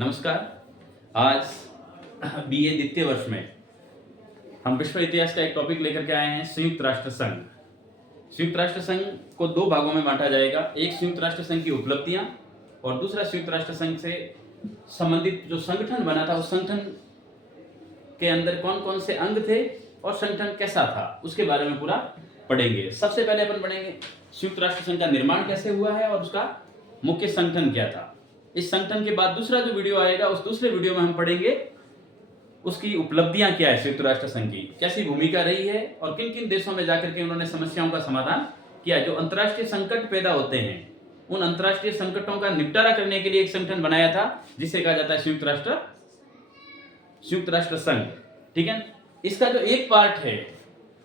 नमस्कार। आज बीए द्वितीय वर्ष में हम विश्व इतिहास का एक टॉपिक लेकर के आए हैं, संयुक्त राष्ट्र संघ। संयुक्त राष्ट्र संघ को दो भागों में बांटा जाएगा, एक संयुक्त राष्ट्र संघ की उपलब्धियां और दूसरा संयुक्त राष्ट्र संघ से संबंधित जो संगठन बना था उस संगठन के अंदर कौन कौन से अंग थे और संगठन कैसा था उसके बारे में पूरा पढ़ेंगे। सबसे पहले अपन पढ़ेंगे संयुक्त राष्ट्र संघ का निर्माण कैसे हुआ है और उसका मुख्य संगठन क्या था। इस संगठन के बाद दूसरा जो वीडियो आएगा उस दूसरे वीडियो में हम पढ़ेंगे उसकी उपलब्धियां क्या है, संयुक्त राष्ट्र संघ की कैसी भूमिका रही है और किन किन देशों में जाकर के उन्होंने समस्याओं का समाधान किया। जो अंतर्राष्ट्रीय संकट पैदा होते हैं उन अंतर्राष्ट्रीय संकटों का निपटारा करने के लिए एक संगठन बनाया था जिसे कहा जाता है संयुक्त राष्ट्र संघ। ठीक है, इसका जो एक पार्ट है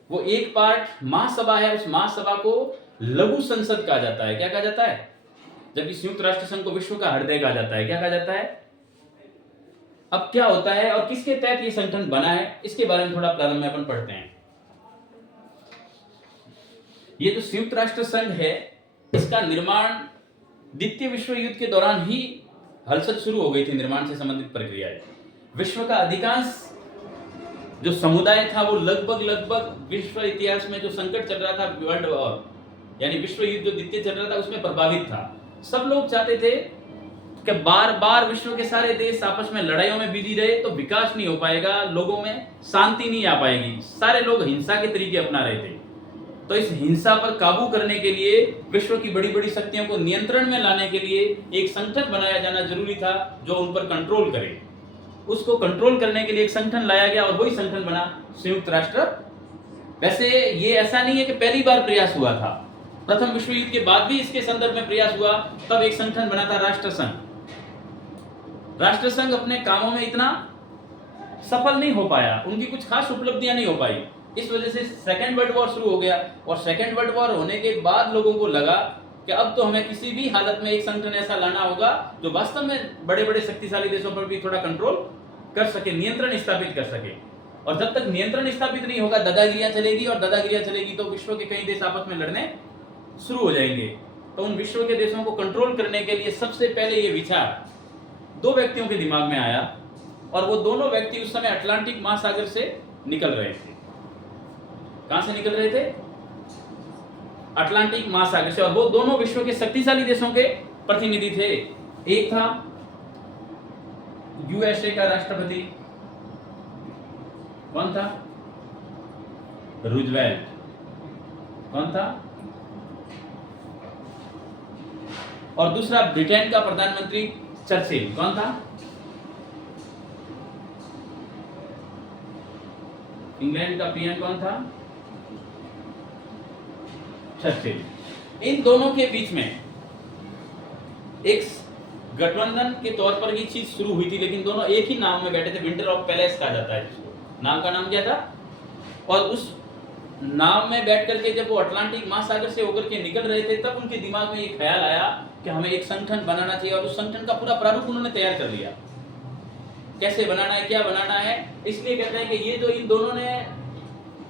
वो एक पार्ट महासभा है, उस महासभा को लघु संसद कहा जाता है। क्या कहा जाता है? जबकि संयुक्त राष्ट्र संघ को विश्व का हृदय कहा जाता है। क्या कहा जाता है? अब क्या होता है और किसके तहत ये संगठन बना है इसके बारे में थोड़ा प्रारंभ में अपन पढ़ते हैं। ये जो संयुक्त राष्ट्र संघ है इसका निर्माण द्वितीय विश्व युद्ध के दौरान ही हलचल शुरू हो गई थी। निर्माण से संबंधित प्रक्रियाएं, विश्व का अधिकांश जो समुदाय था वो लगभग विश्व इतिहास में जो संकट चल रहा था, वर्ल्ड वॉर यानी विश्व युद्ध जो द्वितीय चल रहा था उसमें प्रभावित था। सब लोग चाहते थे कि बार बार विश्व के सारे देश आपस में लड़ाइयों में बिजी रहे तो विकास नहीं हो पाएगा, लोगों में शांति नहीं आ पाएगी। सारे लोग हिंसा के तरीके अपना रहे थे। तो इस हिंसा पर काबू करने के लिए, विश्व की बड़ी बड़ी शक्तियों को नियंत्रण में लाने के लिए एक संगठन बनाया जाना जरूरी था जो उन पर कंट्रोल करे। उसको कंट्रोल करने के लिए एक संगठन लाया गया और वही संगठन बना संयुक्त राष्ट्र। वैसे ये ऐसा नहीं है कि पहली बार प्रयास हुआ था, प्रथम विश्व युद्ध के बाद भी इसके संदर्भ में प्रयास हुआ, तब एक संगठन बना था राष्ट्र संघ। राष्ट्र संघ अपने कामों में इतना सफल नहीं हो पाया, उनकी कुछ खास उपलब्धियां नहीं हो पाई। इस वजह से सेकेंड वर्ल्ड वॉर शुरू हो गया और सेकेंड वर्ल्ड वॉर होने के बाद लोगों को लगा कि अब तो हमें किसी भी हालत में एक संगठन ऐसा लाना होगा जो वास्तव में बड़े बड़े शक्तिशाली देशों पर भी थोड़ा कंट्रोल कर सके, नियंत्रण स्थापित कर सके। और जब तक नियंत्रण स्थापित नहीं होगा दादागिरियां चलेगी, और दादागिरियां चलेगी तो विश्व के कई देश आपस में लड़ने शुरू हो जाएंगे। तो उन विश्व के देशों को कंट्रोल करने के लिए सबसे पहले ये विचार दो व्यक्तियों के दिमाग में आया और वो दोनों व्यक्ति उस समय अटलांटिक महासागर से निकल रहे थे। कहां से निकल रहे थे? अटलांटिक महासागर से। और वो दोनों विश्व के शक्तिशाली देशों के प्रतिनिधि थे। एक था यूएसए का राष्ट्रपति, कौन था? रूजवेल्ट। कौन था? और दूसरा ब्रिटेन का प्रधानमंत्री चर्चिल। कौन था? इंग्लैंड का पीएम कौन था? चर्चिल। इन दोनों के बीच में एक गठबंधन के तौर पर ये चीज शुरू हुई थी, लेकिन दोनों एक ही नाम में बैठे थे। विंटर ऑफ पैलेस कहा जाता है जिसको। नाम का नाम क्या था? और उस नाव में बैठ करके जब वो अटलांटिक महासागर से होकर के निकल रहे थे तब उनके दिमाग में ये ख्याल आया कि हमें एक संगठन बनाना चाहिए। और उस संगठन का पूरा प्रारूप उन्होंने तैयार कर लिया, कैसे बनाना है, क्या बनाना है। इसलिए कहते हैं कि ये जो इन दोनों ने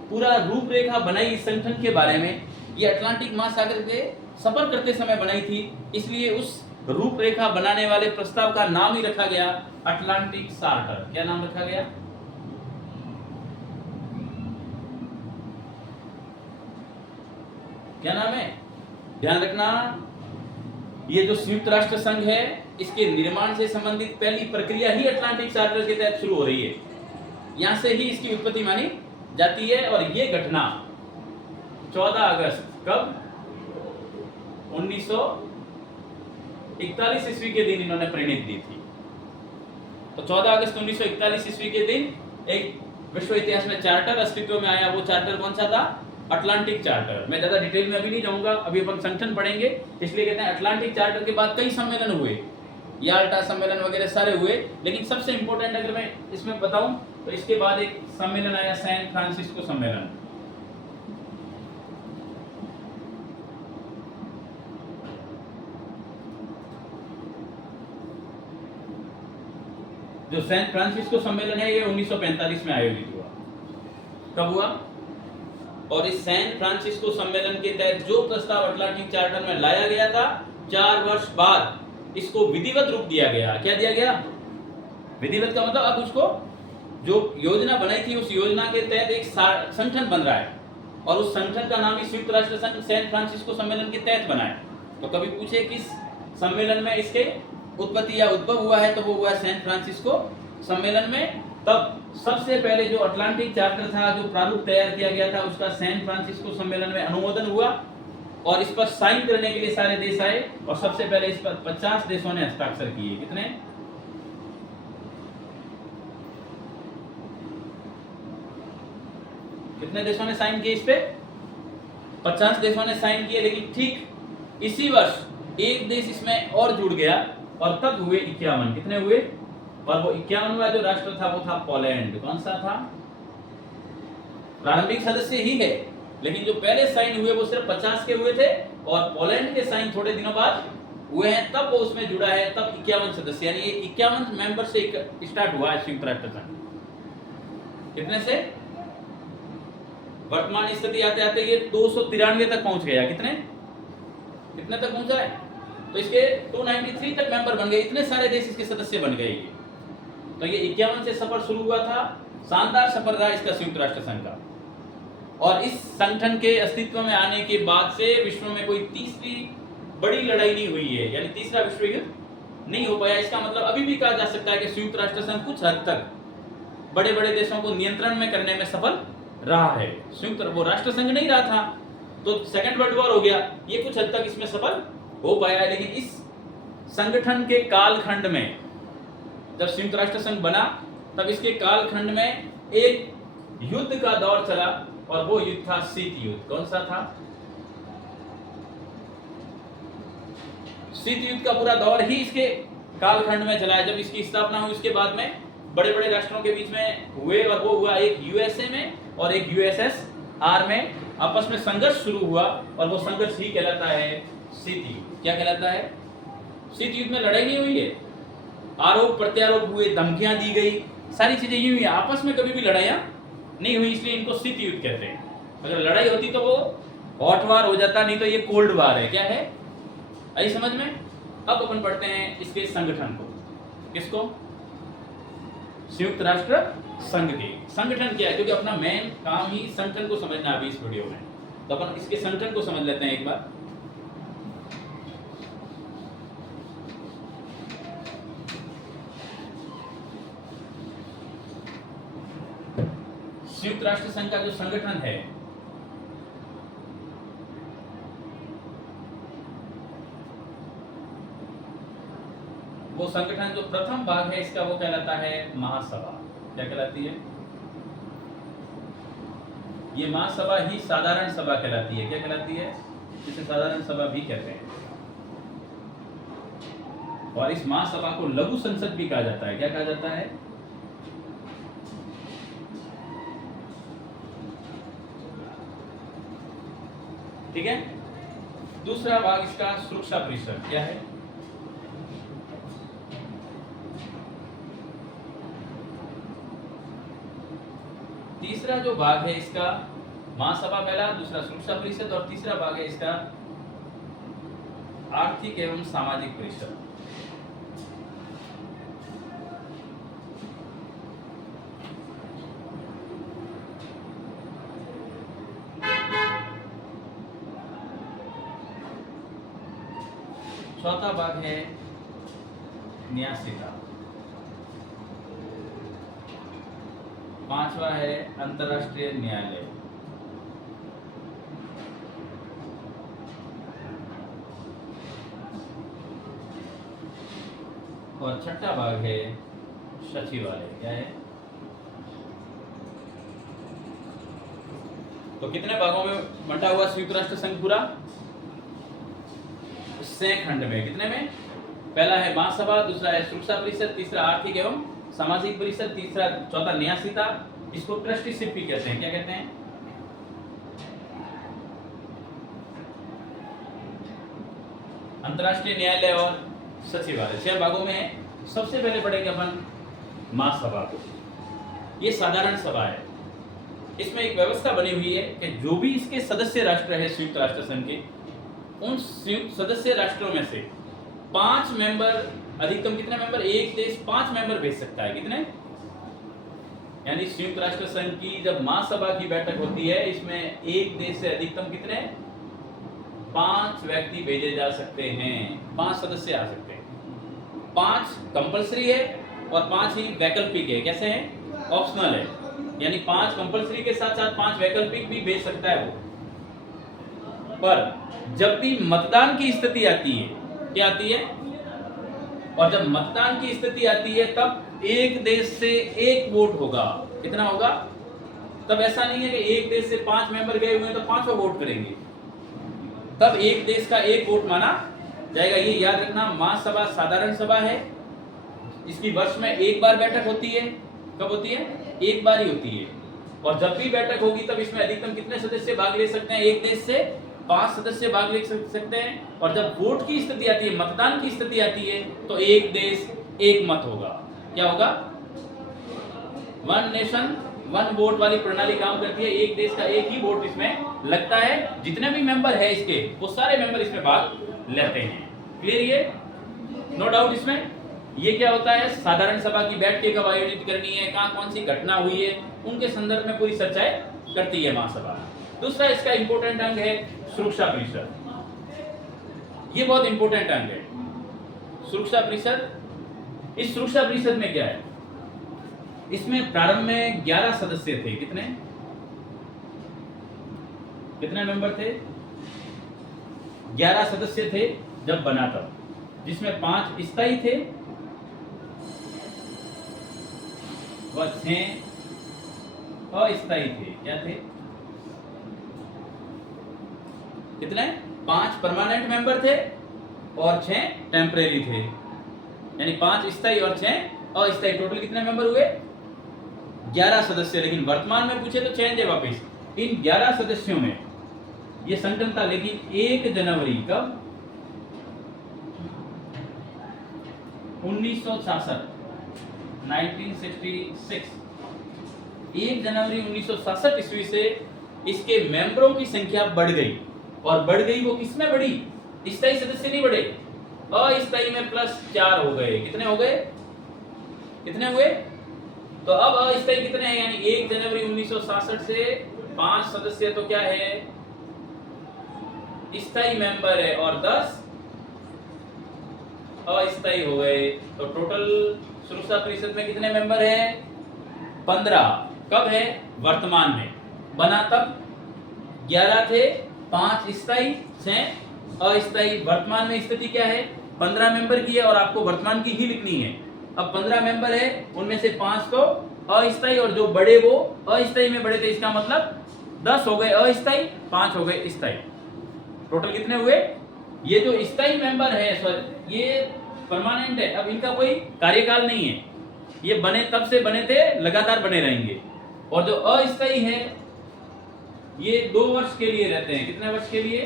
पूरा रूपरेखा बनाई इस संगठन के बारे में, ये अटलांटिक महासागर के सफर करते समय बनाई थी। इसलिए उस रूपरेखा बनाने वाले प्रस्ताव का नाम ही रखा गया अटलांटिक चार्टर। क्या नाम रखा गया? क्या नाम है? ध्यान रखना, ये जो संयुक्त राष्ट्र संघ है इसके निर्माण से संबंधित पहली प्रक्रिया ही अटलांटिक चार्टर के तहत शुरू हो रही है। यहां से ही इसकी उत्पत्ति मानी जाती है। और ये घटना 14 अगस्त कब? 1941 ईस्वी के दिन इन्होंने परिणत दी थी। तो 14 अगस्त 1941 ईस्वी के दिन एक विश्व इतिहास में चार्टर अस्तित्व में आया। वो चार्टर कौन सा था? Atlantic charter. मैं ज्यादा डिटेल में अभी नहीं जाऊंगा, अभी अपन संगठन पढ़ेंगे, इसलिए कहते हैं अटलांटिक चार्टर के बाद कई सम्मेलन हुए, याल्टा सम्मेलन वगैरह सारे हुए। लेकिन सबसे इंपॉर्टेंट अगर मैं इसमें बताऊं तो इसके बाद एक सम्मेलन आया, सैन फ्रांसिस्को सम्मेलन। जो सैन फ्रांसिस्को सम्मेलन है ये 1945 में आयोजित हुआ। कब हुआ? और इस सैन फ्रांसिस्को सम्मेलन के तहत जो प्रस्ताव अटलांटिक चार्टर में लाया गया था, 4 वर्ष बाद इसको विधिवत रूप दिया गया। क्या दिया गया? विधिवत का मतलब अब उसको जो योजना बनाई थी उस योजना के तहत एक संगठन बन रहा है, और उस संगठन का नाम ही संयुक्त राष्ट्र संघ सैन फ्रांसिस्को सम्मेलन के तहत बना है। तो कभी पूछे किस सम्मेलन में इसके उत्पत्ति या उद्भव हुआ है, तो वो हुआ सैन फ्रांसिस्को सम्मेलन में। तब सबसे पहले जो अटलांटिक चार्टर था, जो प्रारूप तैयार किया गया था, उसका सैन फ्रांसिस्को सम्मेलन में अनुमोदन हुआ, और इस पर साइन करने के लिए सारे देश आए, और सबसे पहले इस पर 50 देशों ने हस्ताक्षर किए। कितने? कितने देशों ने साइन किए इस पे? 50 देशों ने साइन किए। लेकिन ठीक इसी वर्ष एक देश इसमें और जुड़ गया, और तब हुए 51। कितने हुए? और वो 51वां जो राष्ट्र था वो था पोलैंड। कौन सा था? प्रारंभिक सदस्य ही है, लेकिन जो पहले साइन हुए वो सिर्फ 50 के हुए थे, और पोलैंड के साइन थोड़े दिनों बाद हुए हैं, तब वो उसमें जुड़ा है। तब 51 सदस्य, यानी ये 51 मेंबर से स्टार्ट हुआ है संयुक्त राष्ट्र संघ। कितने से? वर्तमान स्थिति आते आते ये 293 तक पहुंच गया। कितने तक पहुंचा है? तो इसके 293 तक मेंबर बन गए। इतने सारे देश इसके सदस्य बन गए। तो ये 51 से सफर शुरू हुआ था। शानदार सफर रहा इसका संयुक्त राष्ट्र संघ का। और इस संगठन के अस्तित्व में आने के बाद से विश्व में कोई तीसरी बड़ी लड़ाई नहीं हुई है, यानी तीसरा विश्व युद्ध नहीं हो पाया। इसका मतलब अभी भी कहा जा सकता है कि संयुक्त राष्ट्र संघ कुछ हद तक बड़े बड़े देशों को नियंत्रण में करने में सफल रहा है। संयुक्त वो राष्ट्र संघ नहीं रहा था, तो सेकेंड वर्ल्ड वॉर हो गया, ये कुछ हद तक इसमें सफल हो पाया है। लेकिन इस संगठन के कालखंड में, जब संयुक्त राष्ट्र संघ बना, तब इसके कालखंड में एक युद्ध का दौर चला, और वो युद्ध था शीत युद्ध। कौन सा था? शीत युद्ध का पूरा दौर ही इसके कालखंड में चला है। जब इसकी स्थापना हुई उसके बाद में बड़े बड़े राष्ट्रों के बीच में हुए, और वो हुआ एक यूएसए में और एक यूएसएसआर में आपस में संघर्ष शुरू हुआ, और वो संघर्ष ही कहलाता है शीत युद्ध। क्या कहलाता है? शीत युद्ध में लड़ाई नहीं हुई है, आरोप प्रत्यारोप हुए, धमकियां दी गई, सारी चीजें ये हुई, आपस में कभी भी लड़ाइयां नहीं हुई, इसलिए इनको शीत युद्ध कहते हैं। अगर लड़ाई होती तो वो हॉट वार हो जाता, नहीं तो ये कोल्ड वार है। क्या है? आई समझ में? अब अपन पढ़ते हैं इसके संगठन को। किसको? संयुक्त राष्ट्र संघ के। संगठन क्या है? क्योंकि अपना मेन काम ही संगठन को समझना अभी इस वीडियो में, तो अपन इसके संगठन को समझ लेते हैं एक बार। संयुक्त राष्ट्र संघ का जो संगठन है, वो संगठन जो प्रथम भाग है इसका वो कहलाता है महासभा। क्या कहलाती है? ये महासभा ही साधारण सभा कहलाती है। क्या कहलाती है? इसे साधारण सभा भी कहते हैं। और इस महासभा को लघु संसद भी कहा जाता है। क्या कहा जाता है? ठीक है। दूसरा भाग इसका सुरक्षा परिषद। क्या है? तीसरा जो भाग है इसका महासभा पहला, दूसरा सुरक्षा परिषद, और तीसरा भाग है इसका आर्थिक एवं सामाजिक परिषद। चौथा भाग है न्यासिका। पांचवा है अंतर्राष्ट्रीय न्यायालय। और छठा भाग है सचिवालय। क्या है? तो कितने भागों में बंटा हुआ संयुक्त राष्ट्र संघ पूरा? 6 खंड में। कितने में? पहला है महासभा, दूसरा है सुरक्षा परिषद, तीसरा आर्थिक एवं सामाजिक परिषद, तीसरा चौथा न्यासिका। इसको ट्रस्टीशिप भी कहते हैं। क्या कहते हैं? अंतर्राष्ट्रीय न्यायालय और सचिवालय। 6 भागों में है। सबसे पहले पढ़ेंगे अपन महासभा को। ये साधारण सभा है। इसमें एक व्यवस्था बनी हुई है कि जो भी इसके सदस्य राष्ट्र है संयुक्त राष्ट्र संघ के, उन संयुक्त सदस्य राष्ट्रों में से 5 मेंबर अधिकतम कितने मेंबर? एक देश 5 मेंबर भेज सकता है। कितने? यानी संयुक्त राष्ट्र संघ की जब महासभा की बैठक होती है, इसमें एक देश से अधिकतम कितने? 5 व्यक्ति भेजे जा सकते हैं, 5 सदस्य आ सकते हैं। 5 कंपलसरी है और 5 ही वैकल्पिक है। कैसे है? ऑप्शनल है। यानी 5 कंपलसरी के साथ साथ 5 वैकल्पिक भी भेज सकता है वो। पर जब भी मतदान की स्थिति आती है, क्या आती है? और जब मतदान की स्थिति आती है तब एक देश से एक वोट होगा। कितना होगा? तब ऐसा नहीं है कि एक देश से 5 मेंबर गए हुए हैं तो 5 वोट करेंगे। तब एक देश का एक वोट माना जाएगा। ये याद रखना, महासभा साधारण सभा है, इसकी वर्ष में एक बार बैठक होती है। कब होती है? एक बार ही होती है। और जब भी बैठक होगी तब इसमें अधिकतम कितने सदस्य भाग ले सकते हैं? एक देश से 5 सदस्य भाग ले सकते हैं। और जब वोट की स्थिति आती है, मतदान की स्थिति आती है, तो एक देश एक मत होगा। क्या होगा? वन नेशन वन वोट वाली प्रणाली काम करती है। एक देश का एक ही वोट इसमें लगता है। जितने भी मेंबर है इसके, वो सारे मेंबर इसमें भाग लेते हैं। क्लियर? ये नो डाउट। इसमें ये क्या होता है? साधारण सभा की बैठकें कब आयोजित करनी है, कहाँ कौन सी घटना हुई है, उनके संदर्भ में पूरी चर्चाएं करती है महासभा। दूसरा इसका इंपोर्टेंट अंग है सुरक्षा परिषद। ये बहुत इंपोर्टेंट अंग है सुरक्षा परिषद। इस सुरक्षा परिषद में क्या है? इसमें प्रारंभ में 11 सदस्य थे। कितने? कितने मेंबर थे? 11 सदस्य थे जब बना तब, जिसमें 5 स्थायी थे व 6 अस्थायी थे। क्या थे? कितने? 5 परमानेंट मेंबर थे और 6 टेम्परेरी थे। यानी 5 स्थायी और 6 अस्थायी। टोटल कितने मेंबर हुए? 11 सदस्य। लेकिन वर्तमान में पूछे तो चेंज है वापिस। इन 11 सदस्यों में ये संगठन था, लेकिन 1 जनवरी कब? 1966 1966 1 जनवरी 1967 ईस्वी से इसके मेंबरों की संख्या बढ़ गई। और बढ़ गई वो किसमें बढ़ी? स्थायी सदस्य नहीं बढ़े, अस्थायी में +4 हो गए। कितने हो गए? कितने हुए? तो अब अस्थायी कितने हैं? यानी 1 जनवरी 1967 से 5 सदस्य तो क्या है? स्थायी मेंबर है और 10 अस्थायी हो गए। तो टोटल सुरक्षा परिषद में कितने मेंबर हैं? 15। कब है? वर्तमान में। बना तब 11 थे, 5 स्थायी, 6 अस्थायी। वर्तमान में स्थिति क्या है? 15 मेंबर की है और आपको वर्तमान की ही लिखनी है। अब 15 मेंबर है, उनमें से 5 तो अस्थायी और जो बड़े वो अस्थायी में बड़े थे। इसका मतलब 10 हो गए अस्थायी, 5 हो गए स्थायी। टोटल कितने हुए? ये जो स्थायी मेंबर है, सॉरी, ये परमानेंट है। अब इनका कोई कार्यकाल नहीं है, ये बने तब से बने थे, लगातार बने रहेंगे। और जो अस्थायी है ये 2 वर्ष के लिए रहते हैं। कितने वर्ष के लिए?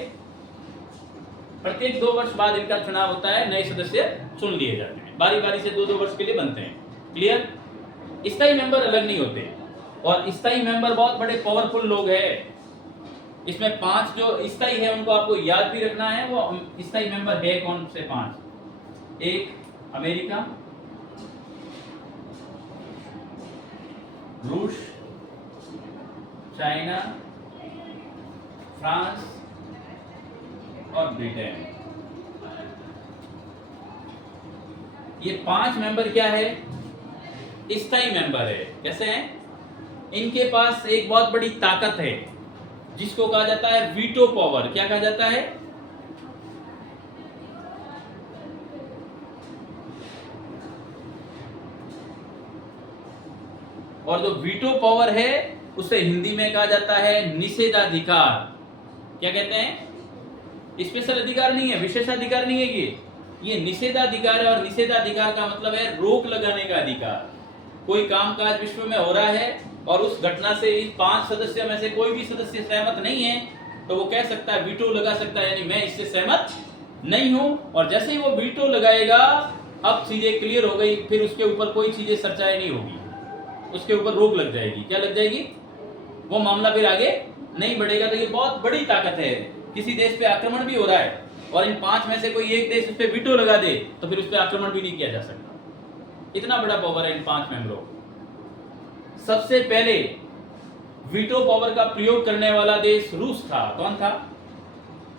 प्रत्येक 2 वर्ष बाद इनका चुनाव होता है, नए सदस्य चुन लिए जाते हैं। बारी बारी से 2-2 वर्ष के लिए बनते हैं। क्लियर? स्थायी मेंबर अलग नहीं होते। और स्थायी मेंबर बहुत बड़े पावरफुल लोग हैं। इसमें 5 जो स्थायी है उनको आपको याद भी रखना है। वो स्थायी मेंबर है कौन से? 5। 1 अमेरिका, रूस, चाइना, फ्रांस और ब्रिटेन। ये 5 मेंबर क्या है? स्थायी मेंबर है। कैसे हैं? इनके पास एक बहुत बड़ी ताकत है जिसको कहा जाता है वीटो पावर। क्या कहा जाता है? और जो वीटो पावर है उसे हिंदी में कहा जाता है निषेधाधिकार। क्या कहते हैं? स्पेशल अधिकार नहीं है, विशेषाधिकार नहीं है। ये निषेधाधिकार है। और निषेधाधिकार का मतलब है रोक लगाने का अधिकार। कोई कामकाज विश्व में हो रहा है और उस घटना से इस 5 सदस्यों में से कोई भी सदस्य सहमत नहीं है, तो वो कह सकता है, वीटो लगा सकता है, यानी मैं इससे सहमत नहीं हूं। और जैसे ही वो वीटो लगाएगा, अब चीजें क्लियर हो गई, फिर उसके ऊपर कोई चीजें चर्चाएं नहीं होगी, उसके ऊपर रोक लग जाएगी। क्या लग जाएगी? वो मामला फिर आगे नहीं बढ़ेगा। तो ये बहुत बड़ी ताकत है। किसी देश पे आक्रमण भी हो रहा है और इन 5 में से कोई एक देश उस पर वीटो लगा दे तो फिर उस पर आक्रमण भी नहीं किया जा सकता। इतना बड़ा पावर है इन 5 मेंबरों। सबसे पहले वीटो पावर का प्रयोग करने वाला देश रूस था। कौन था?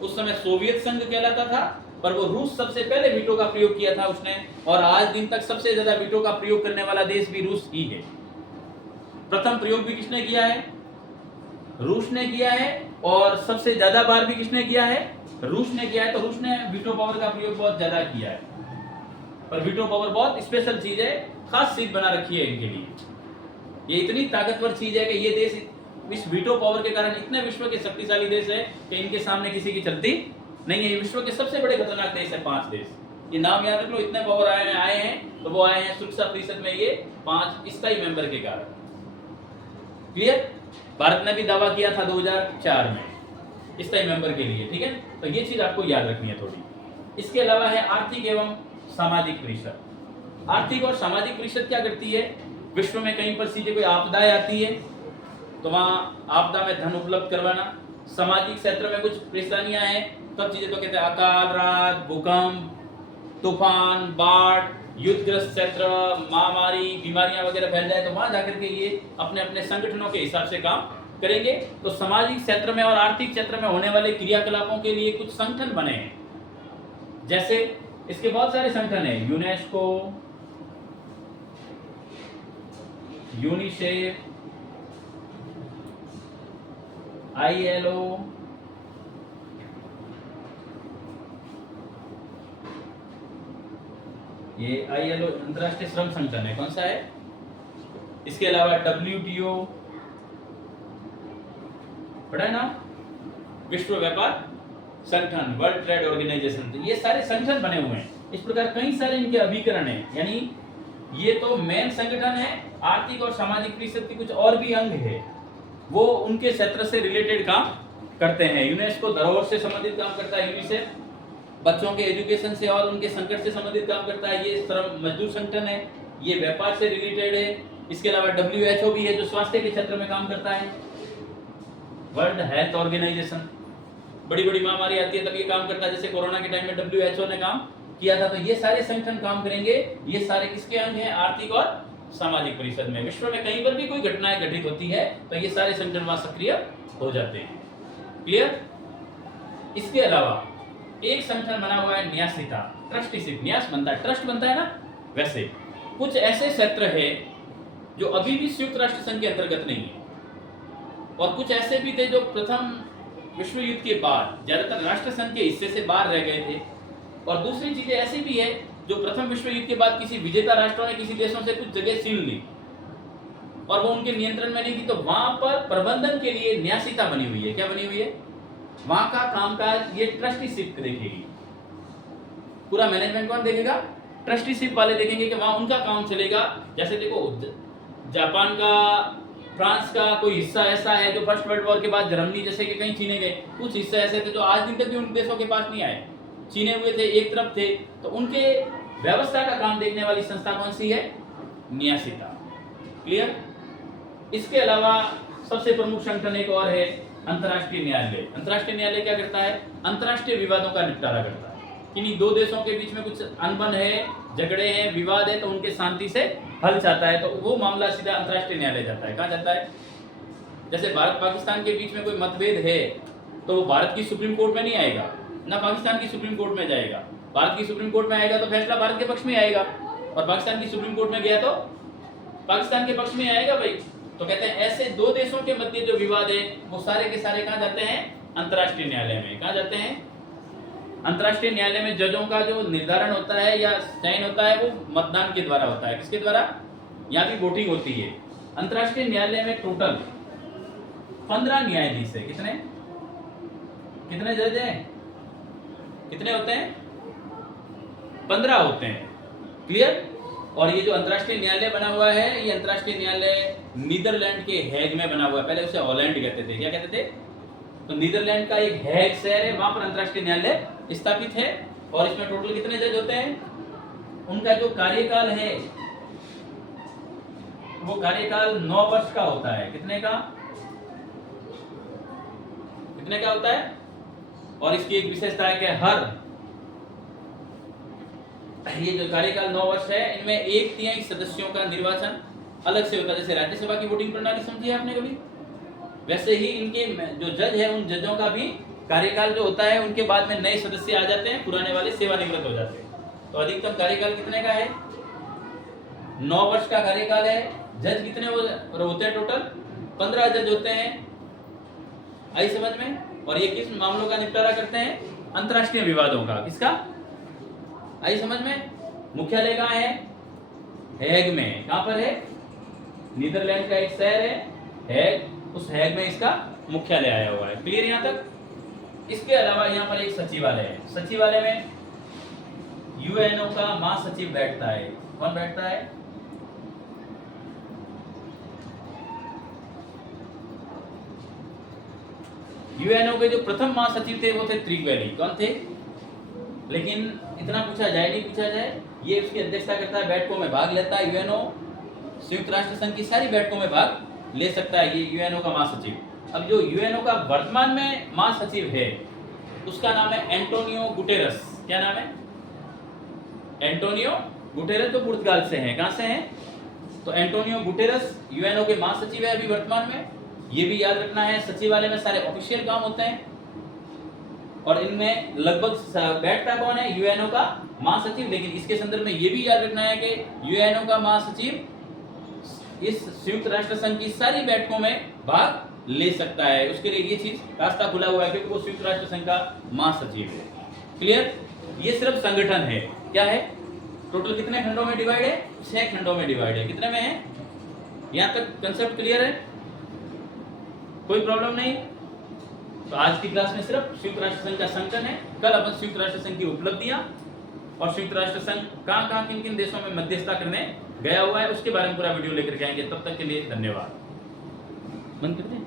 उस समय सोवियत संघ कहलाता था, पर वो रूस सबसे पहले वीटो का प्रयोग किया था उसने, और आज दिन तक सबसे ज्यादा वीटो का प्रयोग करने वाला देश भी रूस ही है। प्रथम प्रयोग भी किसने किया है? रूस ने किया है, और सबसे ज्यादा बार भी किसने किया है? रूस ने किया है। तो रूस ने वीटो पावर का प्रयोग बहुत ज्यादा किया है। पर वीटो पावर बहुत स्पेशल चीज है, खास चीज बना रखी है इनके लिए। ये इतनी ताकतवर चीज है कि ये देश इस वीटो पावर के कारण इतने विश्व के शक्तिशाली देश है कि इनके सामने किसी की चलती नहीं है। ये विश्व के सबसे बड़े खतरनाक देश है 5 देश। ये नाम याद रख लो, इतने पावर आए हैं, तो वो आए हैं सुरक्षा परिषद में ये 5 स्थायी मेंबर के कारण। क्लियर? भारत ने भी दावा किया था 2004 में स्थायी मेंबर के लिए। ठीक है, तो ये चीज आपको याद रखनी है थोड़ी। इसके अलावा है आर्थिक एवं सामाजिक परिषद। आर्थिक और सामाजिक परिषद क्या करती है? विश्व में कहीं पर सीधे कोई आपदाएं आती है तो वहां आपदा में धन उपलब्ध करवाना। सामाजिक क्षेत्र में कुछ परेशानियां हैं, तब चीजें तो कहते हैं अकाल, रात, भूकंप, तूफान, बाढ़, युद्धग्रस्त क्षेत्र, महामारी, बीमारियां वगैरह फैल जाए तो वहां जाकर के ये अपने अपने संगठनों के हिसाब से काम करेंगे। तो सामाजिक क्षेत्र में और आर्थिक क्षेत्र में होने वाले क्रियाकलापों के लिए कुछ संगठन बने हैं। जैसे इसके बहुत सारे संगठन हैं, यूनेस्को, यूनिसेफ, ILO, ये ILO अंतरराष्ट्रीय श्रम संगठन है। कौन सा है? इसके अलावा WTO, पढ़ा है ना? विश्व व्यापार संगठन, वर्ल्ड ट्रेड ऑर्गेनाइजेशन। ये सारे संगठन बने हुए हैं। इस प्रकार कई सारे इनके अभिकरण हैं। यानी ये तो मेन संगठन है। आर्थिक और सामाजिक परिषद के कुछ और भी अंग है, वो उनके क्षेत्र से रिलेटेड काम करते हैं। यूनेस्को धरोहर से संबंधित काम करता है, यूनिसेफ बच्चों के एजुकेशन से और उनके संकट से संबंधित काम करता है। ये श्रम मजदूर संगठन है, ये व्यापार से रिलेटेड है। इसके अलावा WHO भी है जो स्वास्थ्य के क्षेत्र में काम करता है। वर्ल्ड हेल्थ ऑर्गेनाइजेशन, बड़ी बड़ी महामारी आती है तब ये काम करता है, जैसे कोरोना के टाइम में WHO ने काम किया था। तो ये सारे संगठन काम करेंगे। ये सारे किसके अंग हैं? आर्थिक और सामाजिक परिषद में। विश्व में कहीं पर भी कोई घटनाएं घटित होती है तो ये सारे संगठन वहां सक्रिय हो जाते हैं। क्लियर? इसके अलावा एक संगठन बना हुआ है न्यासिता, ट्रस्टीशिप। न्यास बनता है, ट्रस्ट बनता है ना, वैसे कुछ ऐसे क्षेत्र है जो अभी भी संयुक्त राष्ट्र संघ के अंतर्गत नहीं है, और कुछ ऐसे भी थे जो प्रथम विश्व युद्ध के बाद ज्यादातर राष्ट्र संघ के हिस्से से बाहर रह गए थे, और दूसरी चीजें ऐसी भी है जो प्रथम विश्व युद्ध के बाद किसी विजेता राष्ट्रों ने किसी देशों से कुछ जगह छीन ली और वो उनके नियंत्रण में नहीं थी, तो वहां पर प्रबंधन के लिए न्यासिता बनी हुई है। क्या बनी हुई है? वहां का कामकाज ये ट्रस्टीशिप देखेगी। पूरा मैनेजमेंट कौन देखेगा? ट्रस्टीशिप वाले देखेंगे कि वहां उनका काम चलेगा। जैसे देखो, जापान का, फ्रांस का कोई हिस्सा ऐसा है जो फर्स्ट वर्ल्ड वॉर के बाद जर्मनी जैसे कि कहीं छीने गए। कुछ हिस्से ऐसे थे जो आज दिन तक भी उन देशों के पास नहीं आए, छीने हुए थे, एक तरफ थे। तो उनके व्यवस्था का काम देखने वाली संस्था कौन सी है? न्यासिता। क्लियर? इसके अलावा सबसे प्रमुख संगठन एक और है, अंतर्राष्ट्रीय न्यायालय। अंतर्राष्ट्रीय न्यायालय क्या करता है? अंतर्राष्ट्रीय विवादों का निपटारा करता है। किन्हीं दो देशों के बीच में कुछ अनबन है, झगड़े हैं, विवाद है, तो उनके शांति से हल चाहता है तो वो मामला सीधा अंतर्राष्ट्रीय न्यायालय जाता है। कहाँ जाता है? जैसे भारत पाकिस्तान के बीच में कोई मतभेद है तो वो भारत की सुप्रीम कोर्ट में नहीं आएगा, ना पाकिस्तान की सुप्रीम कोर्ट में जाएगा। भारत की सुप्रीम कोर्ट में आएगा तो फैसला भारत के पक्ष में आएगा, और पाकिस्तान की सुप्रीम कोर्ट में गया तो पाकिस्तान के पक्ष में आएगा भाई। तो कहते हैं ऐसे दो देशों के मध्य जो विवाद है वो सारे के सारे कहाँ जाते हैं? अंतर्राष्ट्रीय न्यायालय में। कहाँ जाते हैं? अंतर्राष्ट्रीय न्यायालय में जजों का जो निर्धारण होता है या चयन होता है वो मतदान के द्वारा होता है। किसके द्वारा? यहाँ भी वोटिंग होती है। अंतर्राष्ट्रीय न्यायालय में टोटल 15 न्यायाधीश है। कितने कितने जज हैं? कितने होते हैं? 15 होते हैं। क्लियर? और ये जो अंतर्राष्ट्रीय न्यायालय बना हुआ है, ये अंतर्राष्ट्रीय न्यायालय नीदरलैंड के हेग में बना हुआ है। पहले उसे हॉलैंड कहते थे। क्या कहते थे? तो नीदरलैंड का एक हेग शहर है, वहां पर अंतर्राष्ट्रीय न्यायालय स्थापित है। और इसमें टोटल कितने जज होते हैं? उनका जो कार्यकाल है वो कार्यकाल 9 वर्ष का होता है। कितने का? कितने का होता है? और इसकी एक विशेषता है कि हर ये जो कार्यकाल 9 वर्ष है, इनमें 1/3 सदस्यों का निर्वाचन अलग से होता है। जैसे राज्यसभा की वोटिंग प्रणाली समझी है आपने कभी, वैसे ही इनके जो जज है उन जजों का भी कार्यकाल जो होता है, उनके बाद में नए सदस्य आ जाते हैं, पुराने वाले सेवानिवृत्त हो जाते हैं। तो अधिकतम कार्यकाल कितने का है? 9 वर्ष का कार्यकाल है। जज कितने होते हैं? टोटल 15 जज होते हैं। आई समझ में? और ये किस मामलों का निपटारा करते हैं? अंतरराष्ट्रीय विवादों का। किसका? आई समझ में? मुख्यालय कहाँ है? हेग में। कहाँ पर है? नीदरलैंड का एक शहर है हेग, उस हेग में इसका मुख्यालय आया हुआ है। क्लियर यहाँ तक? इसके अलावा यहाँ पर एक सचिवालय है। सचिवालय में यूएनओ का महासचिव बैठता है। कौन बैठता है? यूएनओ के जो प्रथम महासचिव थे वो थे त्रिवेली। कौन थे? लेकिन इतना पूछा जाए नहीं पूछा जाए, ये उसकी अध्यक्षता करता है, बैठकों में भाग लेता है। यूएनओ संयुक्त राष्ट्र संघ की सारी बैठकों में भाग ले सकता है ये यूएनओ का महासचिव। अब जो यूएनओ का वर्तमान में महासचिव है उसका नाम है एंटोनियो गुटेरस। क्या नाम है? Antonio Guterres. तो पुर्तगाल से हैं। कहां से हैं? तो एंटोनियो गुटेरस यूएनओ के महासचिव है अभी वर्तमान में। ये भी याद रखना है, सचिवालय में सारे ऑफिशियल काम होते हैं और इनमें लगभग बैठता कौन है? यूएनओ का महासचिव। लेकिन इसके संदर्भ में ये भी याद रखना है कि यूएनओ का महासचिव इस संयुक्त राष्ट्र संघ की सारी बैठकों में भाग ले सकता है। उसके लिए ये चीज रास्ता खुला हुआ है क्योंकि वो संयुक्त राष्ट्र संघ का महासचिव है। क्लियर? ये सिर्फ संगठन है। क्या है? टोटल कितने खंडों में डिवाइड है? 6 खंडों में डिवाइड है। कितने में है? यहाँ तक कंसेप्ट क्लियर है? कोई प्रॉब्लम नहीं? तो आज की क्लास में सिर्फ संयुक्त राष्ट्र संघ का संगठन है। कल अपन संयुक्त राष्ट्र संघ की उपलब्धियां और संयुक्त राष्ट्र संघ कहां किन किन देशों में मध्यस्थता करने गया हुआ है उसके बारे में पूरा वीडियो लेकर के आएंगे। तब तक के लिए धन्यवाद। बंद कर दें।